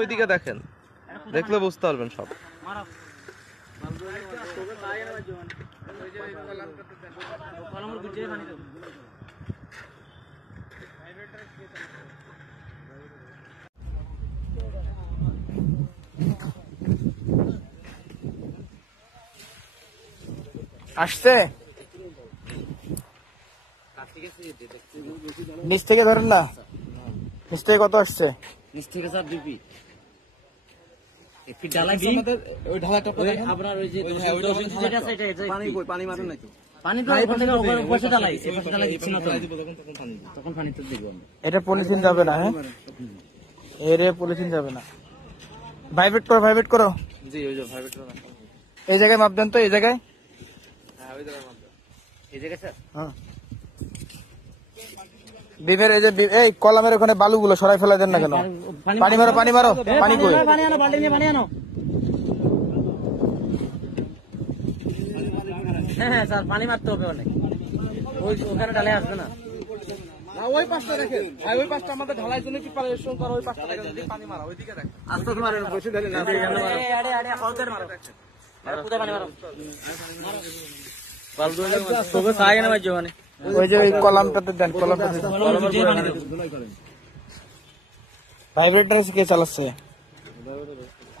ওইদিকে দেখেন, দেখলে বুঝতে পারবেন সব। আসছে নিচ থেকে ধরেন না, নিচ থেকে কত আসছে? নিচ থেকে স্যার 2 ফিট, 1 ফিট ঢালাই দিই। ওই ঢালাইটা আপনার ওই যে যেটা আছে এটা পানি মারুন না তো, পানি তো ওখান থেকে উপরে ঢালাই, এপাশে ঢালাই দিচ্ছি না তো, তখন পানি তো দেখব। এটা পলিথিন যাবে না, হ্যাঁ এর পলিথিন যাবে না। ভাইব্রেট করো। জি ওই যে ভাইব্রেট করো। এই জায়গায় মাপ দেন তো, এই জায়গায়। হ্যাঁ ওই জায়গায় মাপ দেন, এই জায়গা স্যার। হ্যাঁ বিমের এই যে এই কলামের ওখানে বালুগুলো সরাই ফেলা দেন না কেন? পানি মারো পানি কই? পানি আনো, বালতি নিয়ে পানি আনো। হ্যাঁ স্যার, পানি মারতে হবে অনেক, ওই ওখানে ঢালাই আসবে না। ওই পাশটা দেখেন ভাই, ওই পাশটা আমাদের ঢালাই জন্য প্রিপারেশন করা, ওই পাশটা দেখেন যদি পানি মারা, ওইদিকে দেখেন। আস্তে আস্তে মারেন, বেশি ঢালি না। আরে আরে হালকা মারো, কোথায় পানি মারো? বালতি তোকে সাইয়ে না মারছো মানে। ওই যে ওই কলামটাতে দেন, কলামটাতে ভাইব্রেটর কে চালাচ্ছে?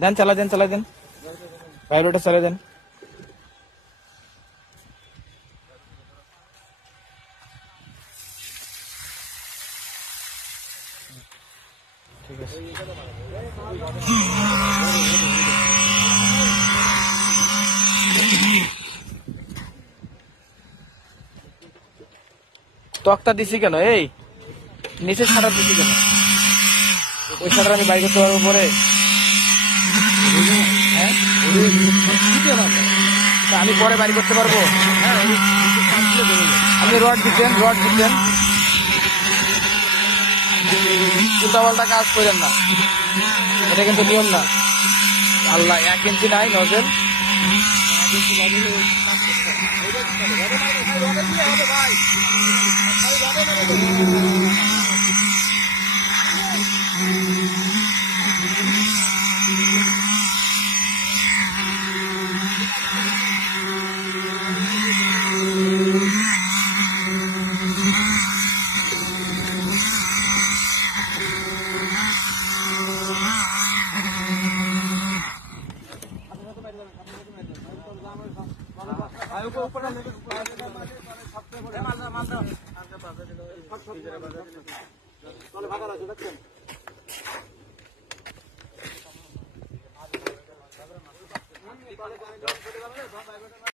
দেন, চালাই দেন ভাইব্রেটর চালাই দেন। ঠিক আছে। তক্তা দিছি কেন? এই নিচে ছাড়া দিছি কেন? ওই ছাড়া আমি বাইর করতে পারবো পরে? হ্যাঁ আমি পরে বাইর করতে পারবো? আপনি রড দিচ্ছেন উল্টাপাল্টা কাজ করেন না, এটা কিন্তু নিয়ম না। আল্লাহ 1 ইঞ্চি নাই নজেল,